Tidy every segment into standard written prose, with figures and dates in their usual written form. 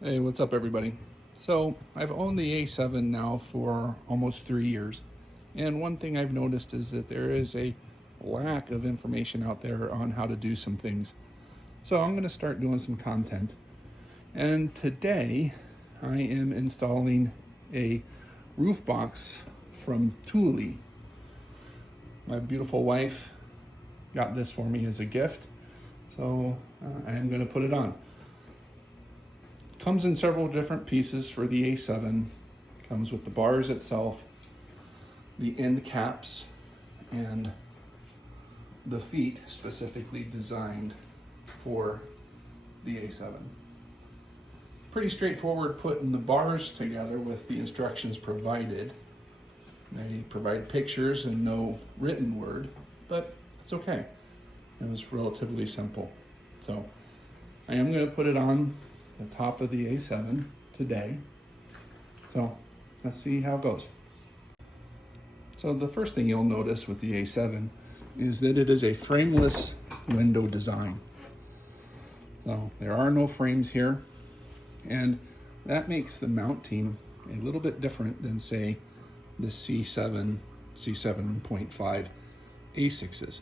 Hey, what's up everybody? So I've owned the A7 now for almost 3 years, and one thing I've noticed is that there is a lack of information out there on how to do some things. So I'm going to start doing some content, and today I am installing a roof box from Thule. My beautiful wife got this for me as a gift, so I am going to put it on. Comes in several different pieces for the A7. Comes with the bars itself, the end caps, and the feet specifically designed for the A7. Pretty straightforward putting the bars together with the instructions provided. They provide pictures and no written word, but it's okay. It was relatively simple. So I am going to put it on the top of the A7 today. So let's see how it goes. So the first thing you'll notice with the A7 is that it is a frameless window design. So there are no frames here, and that makes the mounting a little bit different than, say, the C7, C7.5 A6s.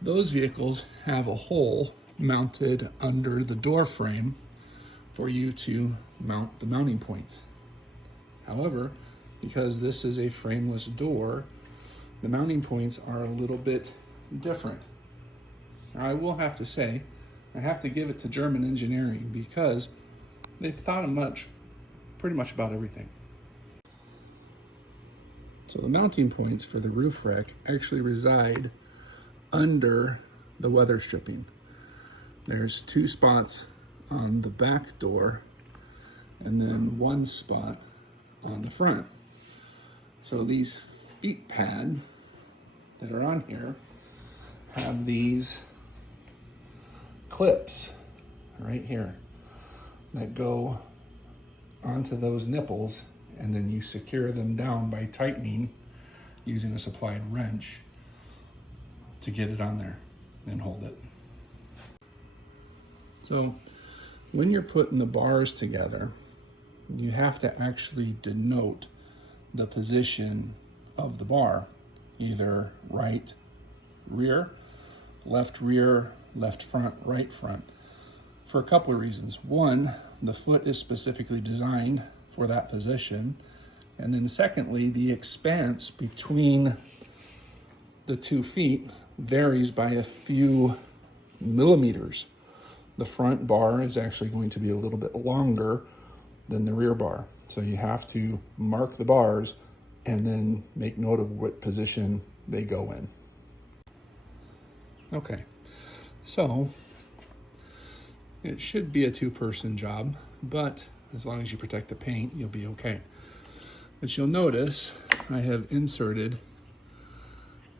Those vehicles have a hole mounted under the door frame for you to mount the mounting points. However, because this is a frameless door, the mounting points are a little bit different. Now, I will have to say, I have to give it to German engineering because they've thought of pretty much about everything. So the mounting points for the roof rack actually reside under the weather stripping. There's 2 spots on the back door and then 1 spot on the front. So these feet pad that are on here have these clips right here that go onto those nipples, and then you secure them down by tightening using a supplied wrench to get it on there and hold it. So when you're putting the bars together, you have to actually denote the position of the bar, either right rear, left front, right front, for a couple of reasons. One, the foot is specifically designed for that position. And then secondly, the expanse between the 2 feet varies by a few millimeters. The front bar is actually going to be a little bit longer than the rear bar. So you have to mark the bars and then make note of what position they go in. Okay, so it should be a 2-person job, but as long as you protect the paint, you'll be okay. But you'll notice I have inserted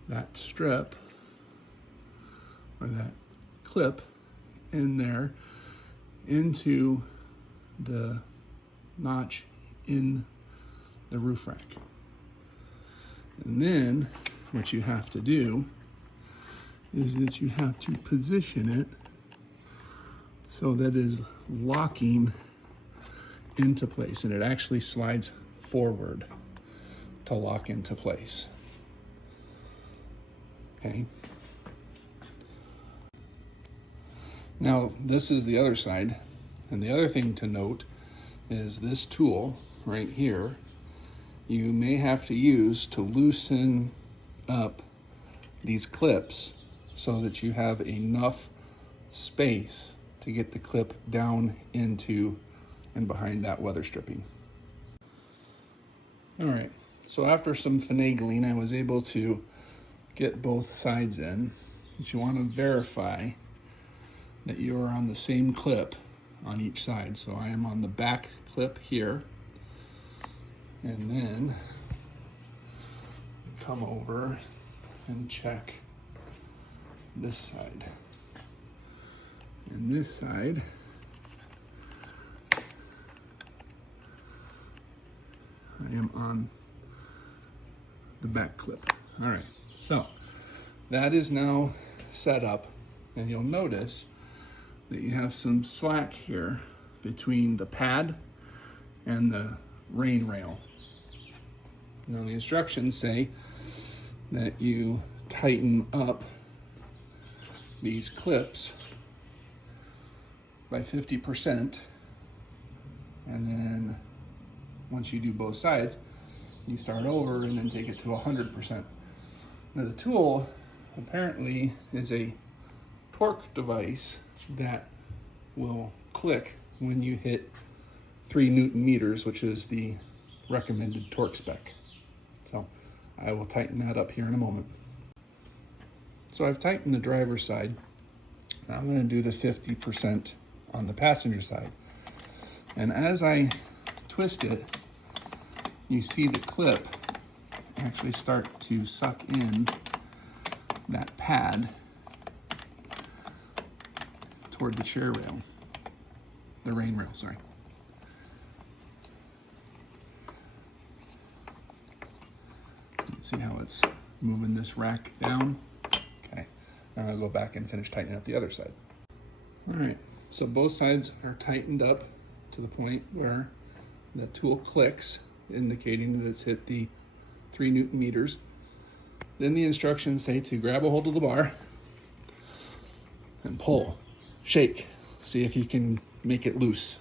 that strip or that clip in there into the notch in the roof rack. And then what you have to do is that you have to position it so that it is locking into place, and it actually slides forward to lock into place. Okay. Now, this is the other side, and the other thing to note is this tool right here, you may have to use to loosen up these clips so that you have enough space to get the clip down into and behind that weather stripping. All right, so after some finagling, I was able to get both sides in. But you want to verify that you are on the same clip on each side. So I am on the back clip here, and then come over and check this side. And this side, I am on the back clip. All right, so that is now set up, and you'll notice that you have some slack here between the pad and the rain rail. Now the instructions say that you tighten up these clips by 50%, and then once you do both sides, you start over and then take it to 100%. Now the tool apparently is a torque device that will click when you hit 3 Newton meters, which is the recommended torque spec. So I will tighten that up here in a moment. So I've tightened the driver's side. Now I'm going to do the 50% on the passenger side. And as I twist it, you see the clip actually start to suck in that pad toward the chair rail, the rain rail, sorry. See how it's moving this rack down? Okay, now I'll go back and finish tightening up the other side. All right, so both sides are tightened up to the point where the tool clicks, indicating that it's hit the 3 Newton meters. Then the instructions say to grab a hold of the bar and pull, shake, see if you can make it loose.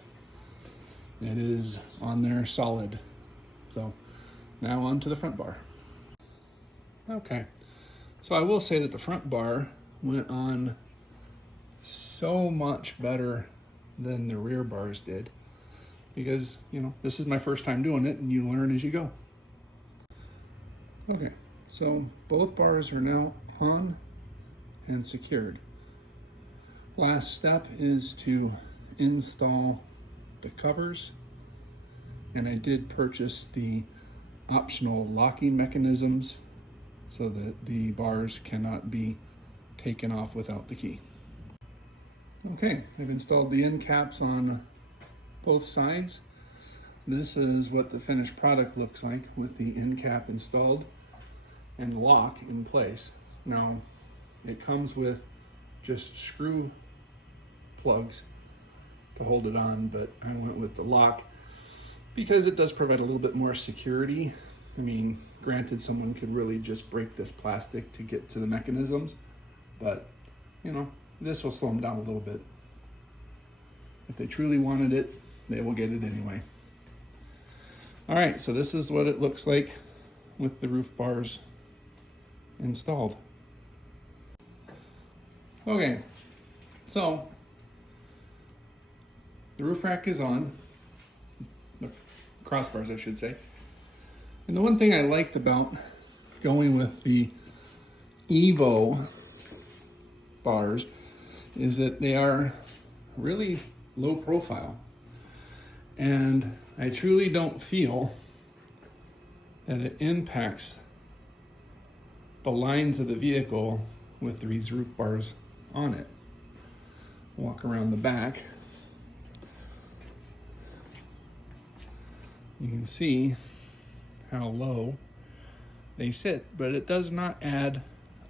It is on there solid. So now on to the front bar. Okay, so I will say that the front bar went on so much better than the rear bars did, because, you know, this is my first time doing it and you learn as you go. Okay, so both bars are now on and secured. Last step is to install the covers, and I did purchase the optional locking mechanisms so that the bars cannot be taken off without the key. Okay, I've installed the end caps on both sides. This is what the finished product looks like with the end cap installed and lock in place. Now, it comes with just screw plugs to hold it on, but I went with the lock because it does provide a little bit more security. I mean, granted, someone could really just break this plastic to get to the mechanisms, but, you know, this will slow them down a little bit. If they truly wanted it, they will get it anyway. All right, so this is what it looks like with the roof bars installed. Okay, so the roof rack is on, the crossbars I should say. And the one thing I liked about going with the Evo bars is that they are really low profile. And I truly don't feel that it impacts the lines of the vehicle with these roof bars on it. Walk around the back. You can see how low they sit, but it does not add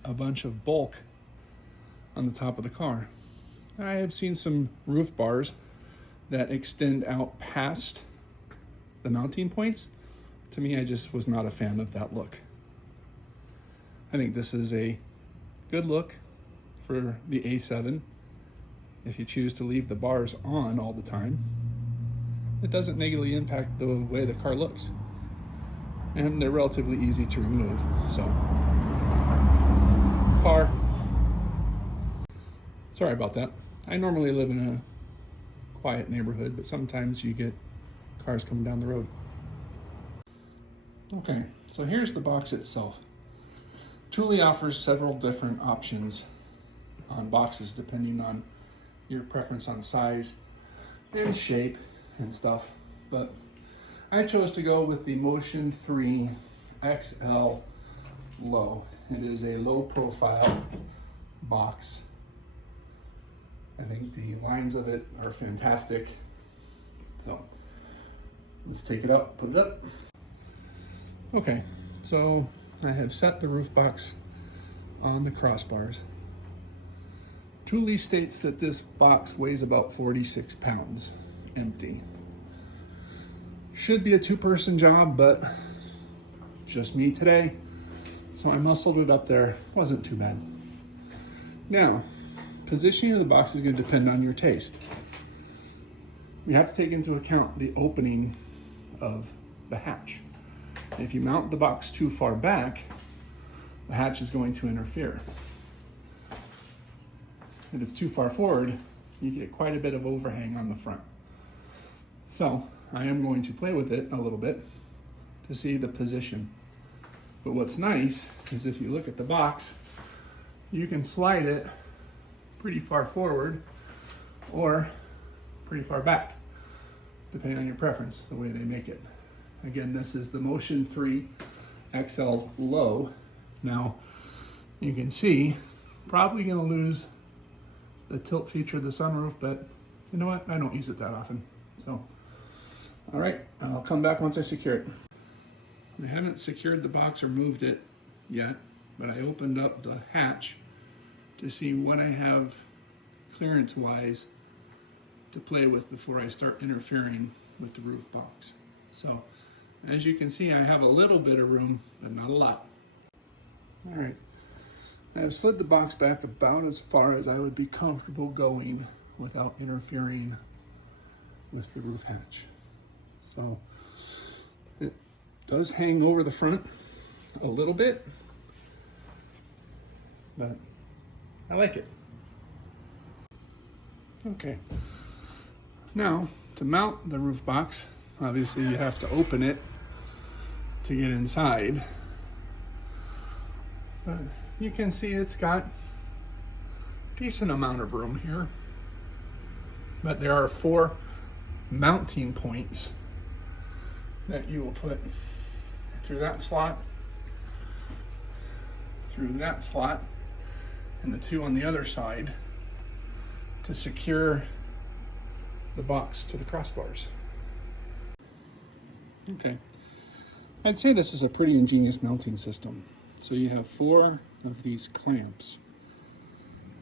a bunch of bulk on the top of the car. I have seen some roof bars that extend out past the mounting points. To me, I just was not a fan of that look. I think this is a good look for the A7. If you choose to leave the bars on all the time, it doesn't negatively impact the way the car looks. And they're relatively easy to remove. So, car. Sorry about that. I normally live in a quiet neighborhood, but sometimes you get cars coming down the road. Okay, so here's the box itself. Thule offers several different options on boxes depending on your preference on size and shape and stuff, but I chose to go with the Motion3 XL Low. It is a low profile box. I think the lines of it are fantastic. So let's take it up, put it up. Okay, so I have set the roof box on the crossbars. Thule states that this box weighs about 46 pounds. empty. Should be a two-person job, but just me today. So I muscled it up there. Wasn't too bad. Now, positioning of the box is going to depend on your taste. We have to take into account the opening of the hatch. If you mount the box too far back, the hatch is going to interfere. If it's too far forward, you get quite a bit of overhang on the front. So I am going to play with it a little bit to see the position. But what's nice is if you look at the box, you can slide it pretty far forward or pretty far back, depending on your preference, the way they make it. Again, this is the Motion3 XL Low. Now, you can see, probably gonna lose the tilt feature of the sunroof, but you know what? I don't use it that often. So, all right, I'll come back once I secure it. I haven't secured the box or moved it yet, but I opened up the hatch to see what I have clearance-wise to play with before I start interfering with the roof box. So, as you can see, I have a little bit of room, but not a lot. All right, I've slid the box back about as far as I would be comfortable going without interfering with the roof hatch. So it does hang over the front a little bit, but I like it. Okay, now to mount the roof box, obviously you have to open it to get inside. But you can see it's got a decent amount of room here. But there are 4 mounting points that you will put through that slot, through that slot, and the 2 on the other side to secure the box to the crossbars. Okay, I'd say this is a pretty ingenious mounting system. So you have 4 of these clamps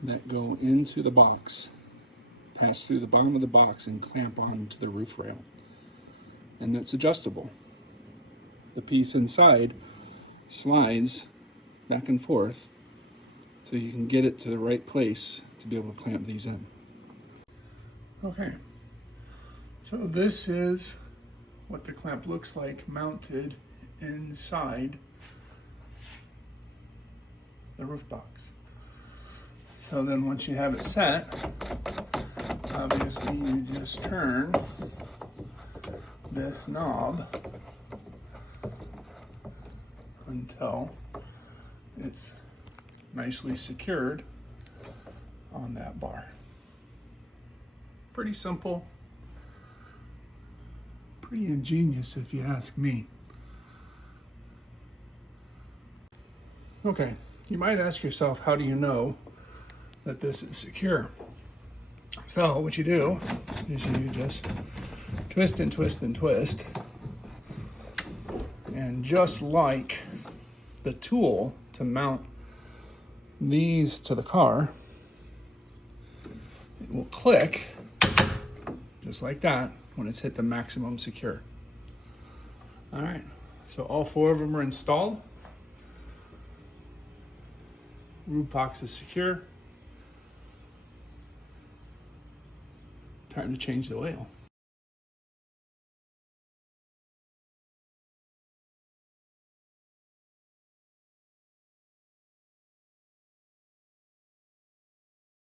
that go into the box, pass through the bottom of the box and clamp onto the roof rail. And that's adjustable. The piece inside slides back and forth so you can get it to the right place to be able to clamp these in. Okay, so this is what the clamp looks like mounted inside the roof box. So then once you have it set, obviously you just turn this knob until it's nicely secured on that bar. Pretty simple, pretty ingenious if you ask me. Okay, you might ask yourself, how do you know that this is secure? So what you do is you just twist and twist and twist, and just like the tool to mount these to the car, it will click just like that when it's hit the maximum secure. All right, so all 4 of them are installed. Roof box is secure. Time to change the oil.